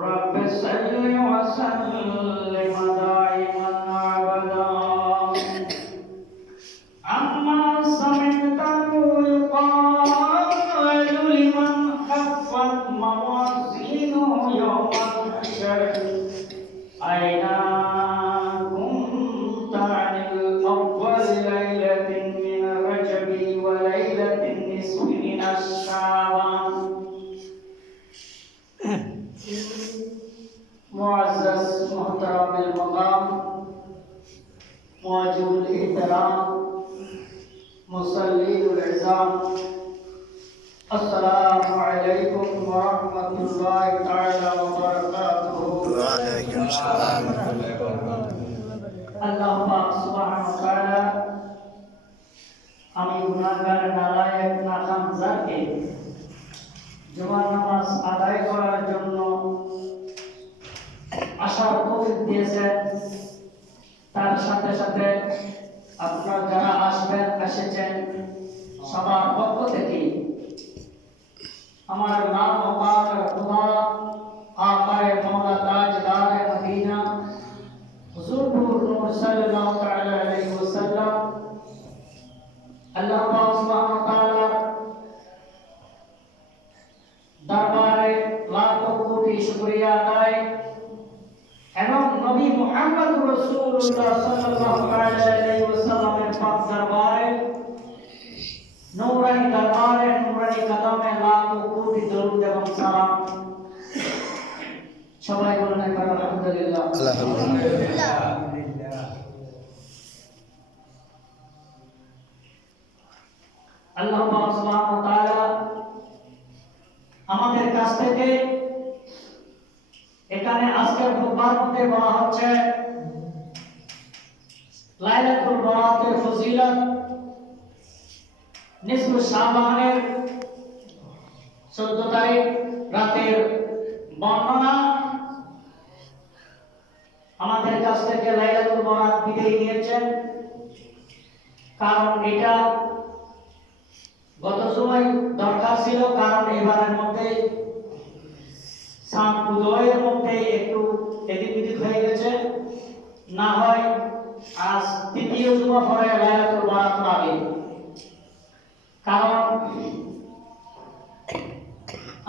رب صل وسلم السلام عليكم ورحمة الله تعالى وبركاته وعليكم السلام আল্লাহ পাক সুবহানাহু ওয়া তাআলা আমি গুনাহগার নালায়েক নাকাম জারকে জুমার নামাজ আদায় করার জন্য আসার তৌফিক দিয়েছেন তার সাথে সাথে আপনারা যারা আসবেন এসেছেন সবার পক্ষ থেকে আমার নাম মোবারক খুদা আকায়ে মওলা তাজদার মদিনা হুজুর নূর সাল্লাল্লাহু তাআলা আলাইহি ওয়াসাল্লাম আল্লাহ পাক সুবহানাহু ওয়া তাআলা দরবারে লাখো কোটি শুকরিয়া আদায় এবং নবী মুহাম্মদ রাসূলুল্লাহ সাল্লাল্লাহু তাআলা আলাইহি ওয়াসাল্লামের পাক দরবারে আমাদের কাছ থেকে এখানে আজকের খুতবার মধ্যে বলা হচ্ছে লাইলাতুল বরাতের ফজিলত নিসফু শাবানের 14 তারিখ রাতের বর্ণনা। আমাদের কাছ থেকে লাইলাতুল বরাত বিদায় নিয়েছেন। কারণ এটা গত সময় দরকার ছিল, কারণ এবারের মধ্যে সাত উদয়ের মধ্যে একটু এদিক ওদিক হয়ে গেছে। না হয় আজ তৃতীয় জুমা পরে লাইলাতুল বারাত পাবে কারণ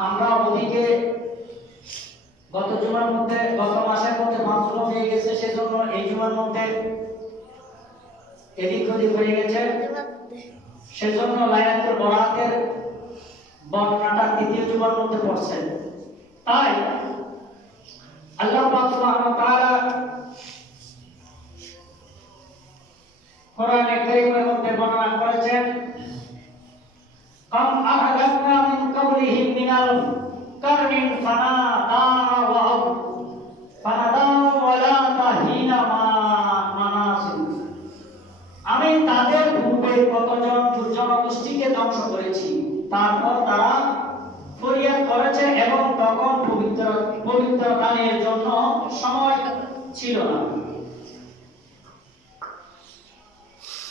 আমরা ওদিকে গত জুমার মধ্যে, গত মাসের মধ্যে পাঁচ হয়ে গেছে, সেজন্য এই জুমার মধ্যে এদিক ওদিক হয়ে গেছে। সেজন্য লায়াতুল বরাতের বর্ণনাটা তৃতীয় জুমার মধ্যে পড়ছে। তাই আল্লাহ পাক সুবহানাহু তাআলা কোরআনে কারীমের মধ্যে বর্ণনা করেছেন কাম আহলাকনা মিন ক্বাবলিহিম মিনাল ওয়া ফানাদা তাহিনা মা আমি তাদের পূর্বে কতজন জনগোষ্ঠীকে ধ্বংস করেছি, তারপর তারা ফরিয়াদ করেছে এবং তখন পবিত্র পবিত্র গানের জন্য সময় ছিল না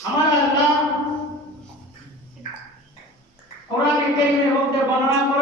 আমার আল্লাহ কোরআন কারীমের মধ্যে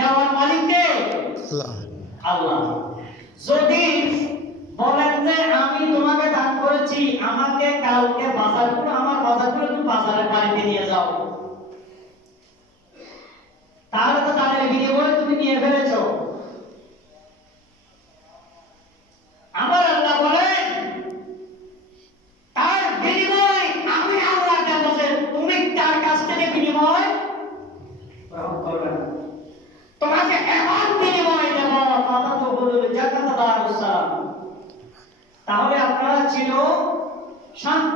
দেওয়ার মালিক কে আল্লাহ।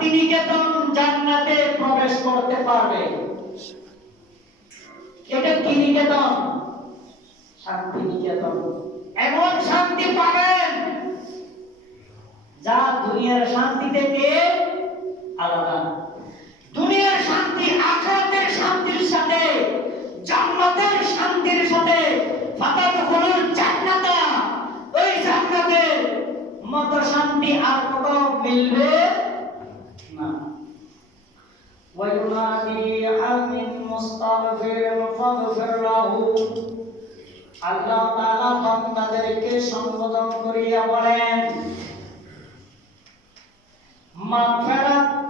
শান্তিনিকেতন জান্নাতে প্রবেশ করতে পারবে। এটা কি নিকেতন? শান্তিনিকেতন। এমন শান্তি পাবেন যা দুনিয়ার শান্তি থেকে আলাদা। দুনিয়ার শান্তি আখরাতের শান্তির সাথে, জান্নাতের শান্তির সাথে ফাতাতুল জান্নাতা। ওই জান্নাতে মত শান্তি আর কোথাও মিলবে বাসির আল্লাহ সম্বোধন করিয়া বলেন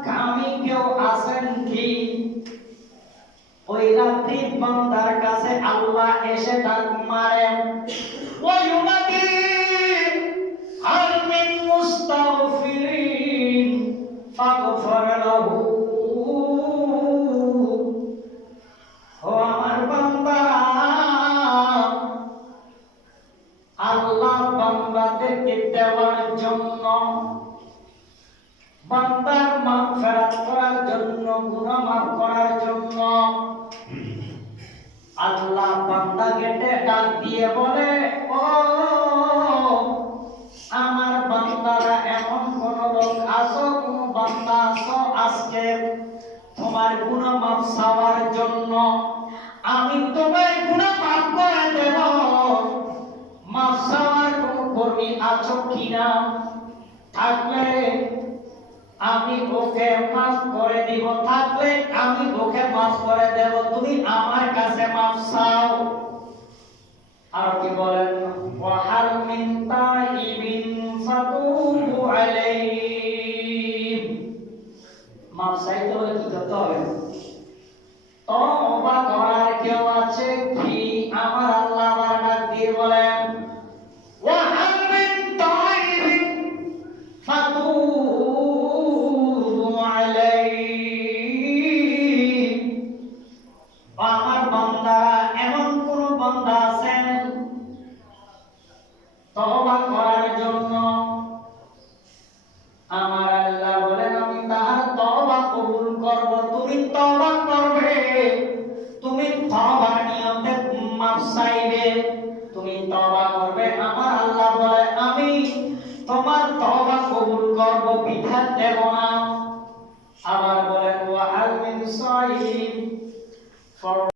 কামি কেউ আছেন কি? কাছে আল্লাহ এসে ডাক মারেন কি বলেন ওয়াহার মিন তাইবিন ফাতুবু আলাইহি মাপ চাইতে হলে কি করতে হবে? তওবা করার কেউ আছে?